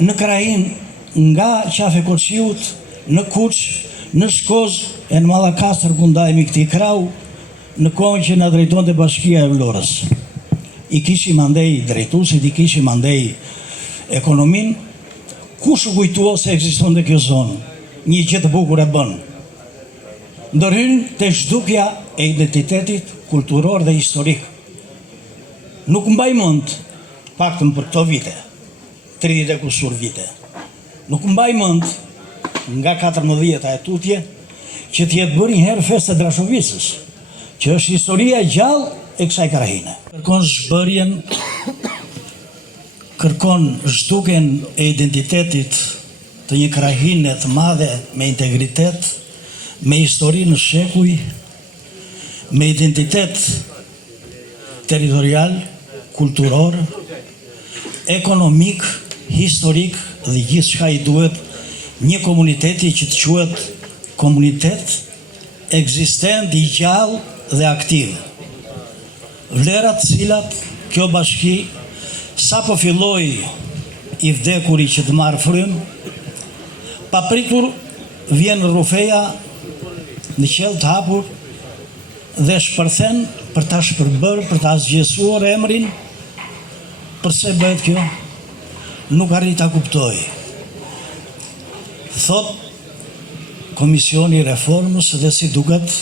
në Krahin, nga Qafe Koqiut, në Kuç, në Shkoz, e në Mallakastër ku ndajemi këtij krau, në kohën që na drejtonte Bashkia e Vlorës. I kishim andej drejtuesit, i kishim andej ekonomin, kush u kujtua se ekzistonte kjo zonë, një gjë të bukur e bën. Ndërhyn te zhdukja e identitetit kulturor dhe historik. Nuk mbaj mend, paktën për këto vite, 30 e kusur vite, nuk mbaj mend nga 14 e tutje që t'jetë bërë një herë festë e Drashovisës, që është historia gjallë e kësaj krahine. Kërkon zhbërjen, kërkon zhdukjen e identitetit të një krahine të madhe me integritet, me histori në shekuj, me identitet territorial, kulturor, ekonomik, historik dhe gjithçka i duhet një komuniteti që të quhet komunitet ekzistent, i gjallë dhe aktiv. Vlerat cilat kjo bashki sa po filloi i vdekuri që të marrë frym, papritur vjen rrufeja në qell të hapur dhe shpërthen për ta shpërbërë, për ta zgjesuar emrin. Përse bëhet kjo? Nuk arrit ta kuptoj. Thot Komisioni i Reformës dhe si duket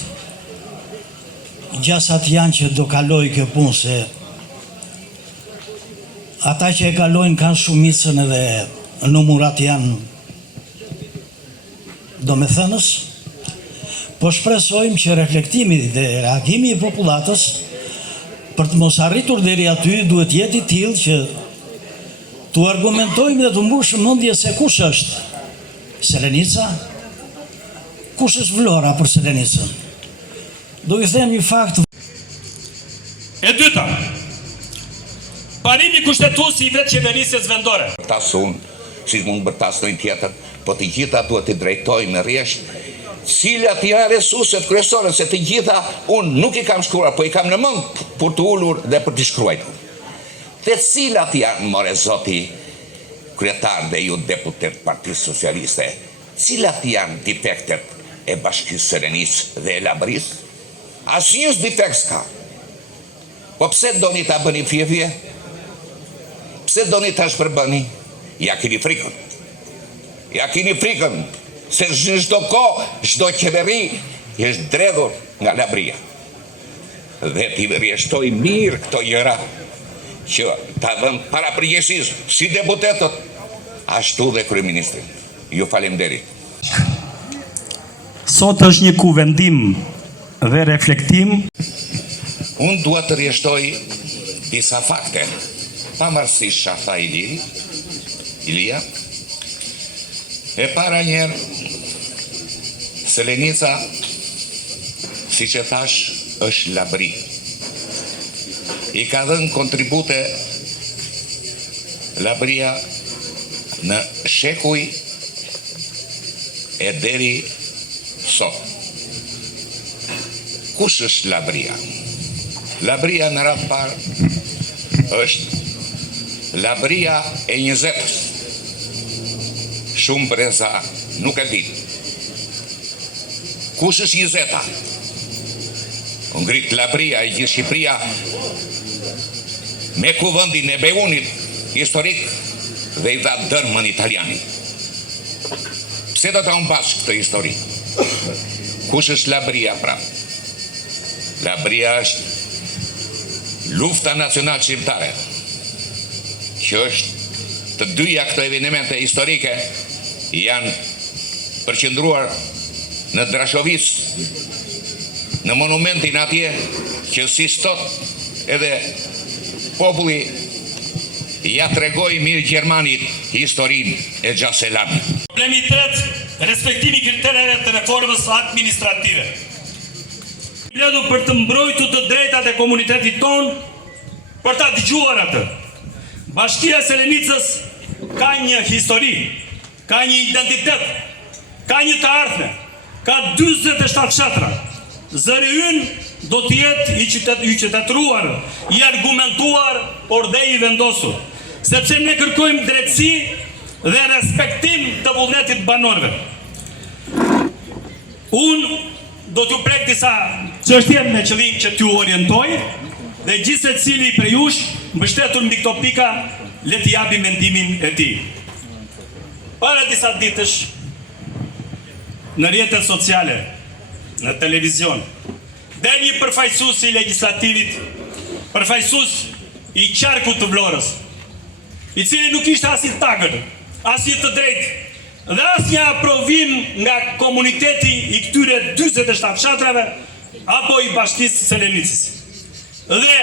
gjasat janë që do kaloj kjo punë, se ata që e kalojnë kanë shumicën edhe numrat janë domethënës, po shpresojmë që reflektimi dhe reagimi i popullatës për të mos arritur deri aty duhet jetë i tillë që tu argumentojmë dhe të mbushim mendje se kush është Selenica, kush është Vlora për Selenicën. Do i them një fakt. E dyta, parimi kushtetues i vetë qeverisjes vendore. Tasun, si mund bërtas në tjetër, po të gjitha duhet të drejtojmë në rresht, cilat janë resurset kryesore, se të gjitha unë nuk i kam shkruar, po i kam në mend për të ulur dhe për të shkruar. Të cilat janë, more zoti kryetar dhe ju deputet Partisë Socialiste, cilat janë defektet e Bashkisë Selenisë dhe e Labrisë? Asnjë defekt s'ka. Po pse doni ta bëni fjevje? Pse doni ta shpërbëni? Ja keni frikën. Ja keni frikën se në çdo kohë, çdo qeveri është dredhur nga Labria. Dhe t'i rjeshtoj mirë këto gjëra që ta vëm para përgjegjësisë si deputetët, ashtu dhe kryeministri. Ju falemnderit. Sot është një kuvendim dhe reflektim. Unë dua të rjeshtoj disa fakte, pavarësisht çfarë tha Ilia. E para njerë, Selenica, si që thash, është Labri. I ka dhënë kontribute Labria në shekuj e deri sot. Kush është Labria? Labria në radhë parë është Labria e 20-s. Shumë breza nuk e di. Kush është 20-a? Ngrit Labria e gjithë Shqipëria me kuvendin e Beunit historik dhe i dha dërmën italiani. Pse do ta humbash këtë histori? Kush është Labria pra? Labria është lufta nacional shqiptare, që është të dyja këto evenimente historike janë përqendruar në Drashovis, në monumentin atje që si sot edhe populli ja tregoi mirë Gjermanit historinë e Gjaselanit. Problemi i tretë, respektimi kritereve të reformës administrative. Bledu për të mbrojtur të drejtat e komunitetit ton, për ta dëgjuar atë. Bashkia e Selenicës ka një histori, ka një identitet, ka një të ardhme, ka 47 fshatra. Zëri ynë do të jetë i qytetëruar, i argumentuar, por dhe i vendosur. Sepse ne kërkojmë drejtësi dhe respektim të vullnetit banorëve. Unë do t'ju prek disa çështje me qëllim që t'ju orientoj dhe gjithë secili prej jush mbështetur mbi këto pika le t'i japi mendimin e tij. Para disa ditësh në rrjetet sociale, në televizion, dhe një përfaqësues i legislativit, përfaqësues i qarkut të Vlorës, i cili nuk ishte as i tagër, as i të drejtë, dhe as një aprovim nga komuniteti i këtyre 47 fshatrave apo i bashkisë Selenicës. Dhe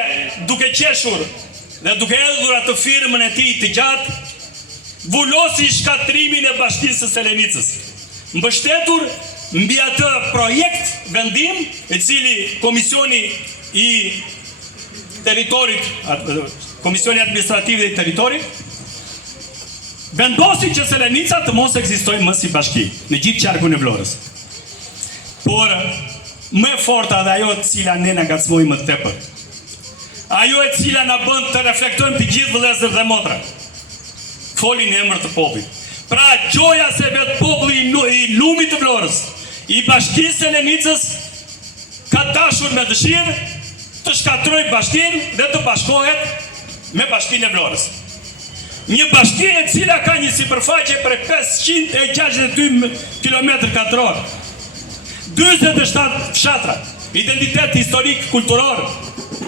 duke qeshur dhe duke hedhur atë firmën e tij të gjatë, vulosi shkatrimin e bashkisë Selenicës, mbështetur mbi atë projekt vendim e cili Komisioni i Territorit, Komisioni Administrativ dhe i Territorit, vendosi që Selenica të mos ekzistojë më si bashki në gjithë qarkun e Vlorës. Por më e forta dhe ajo e cila ne na ngacmoi më tepër, ajo e cila na bën të reflektojmë të gjithë vëllezër dhe motra, folin në emër të popullit. Pra gjoja se vetë populli i lumit të Vlorës, i bashkisë Selenicës, ka dashur me dëshirë të shkatrojë bashkinë dhe të bashkohet me bashkinë e Vlorës. Një bashki e cila ka një sipërfaqe për 562 km², 47 fshatra, identitet historik, kulturor,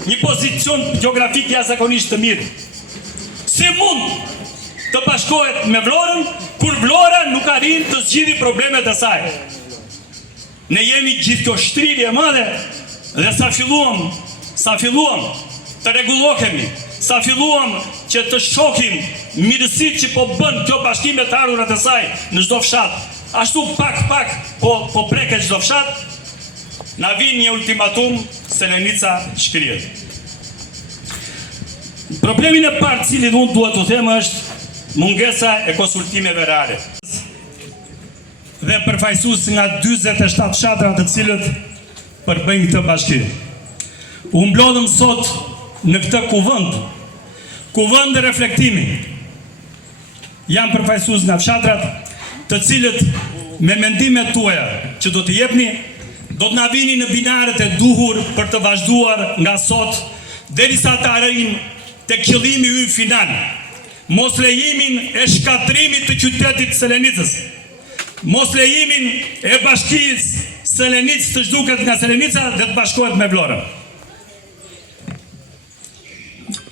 një pozicion geografik jashtëzakonisht të mirë. Si mund të bashkohet me Vlorën, kur Vlora nuk arrin të zgjidhë problemet e saj? Ne jemi gjithë kjo shtrirje e madhe dhe sa filluam të rregullohemi, sa filluam që të shohim mirësitë që po bën kjo bashkim me të ardhurat e saj në çdo fshat, ashtu pak po preket çdo fshat, na vjen një ultimatum, Selenica shkrihet. Problemin e parë cili unë duhet të them është mungesa e konsultimeve reale. Dhe përfaqësues nga 47 fshatra të cilët përbëjnë këtë bashki. U mblodhëm sot në këtë kuvend e reflektimi. Janë përfaqësues nga fshatrat, të cilët me mendimet tuaja që do të jepni, do të na vini në binarët e duhur për të vazhduar nga sot derisa të arrijmë tek qëllimi ynë final, mos lejimin e shkatrimit të qytetit Selenicës, mos lejimin e bashkisë Selenicës të zhduket nga Selenica dhe të bashkohet me Vlorën.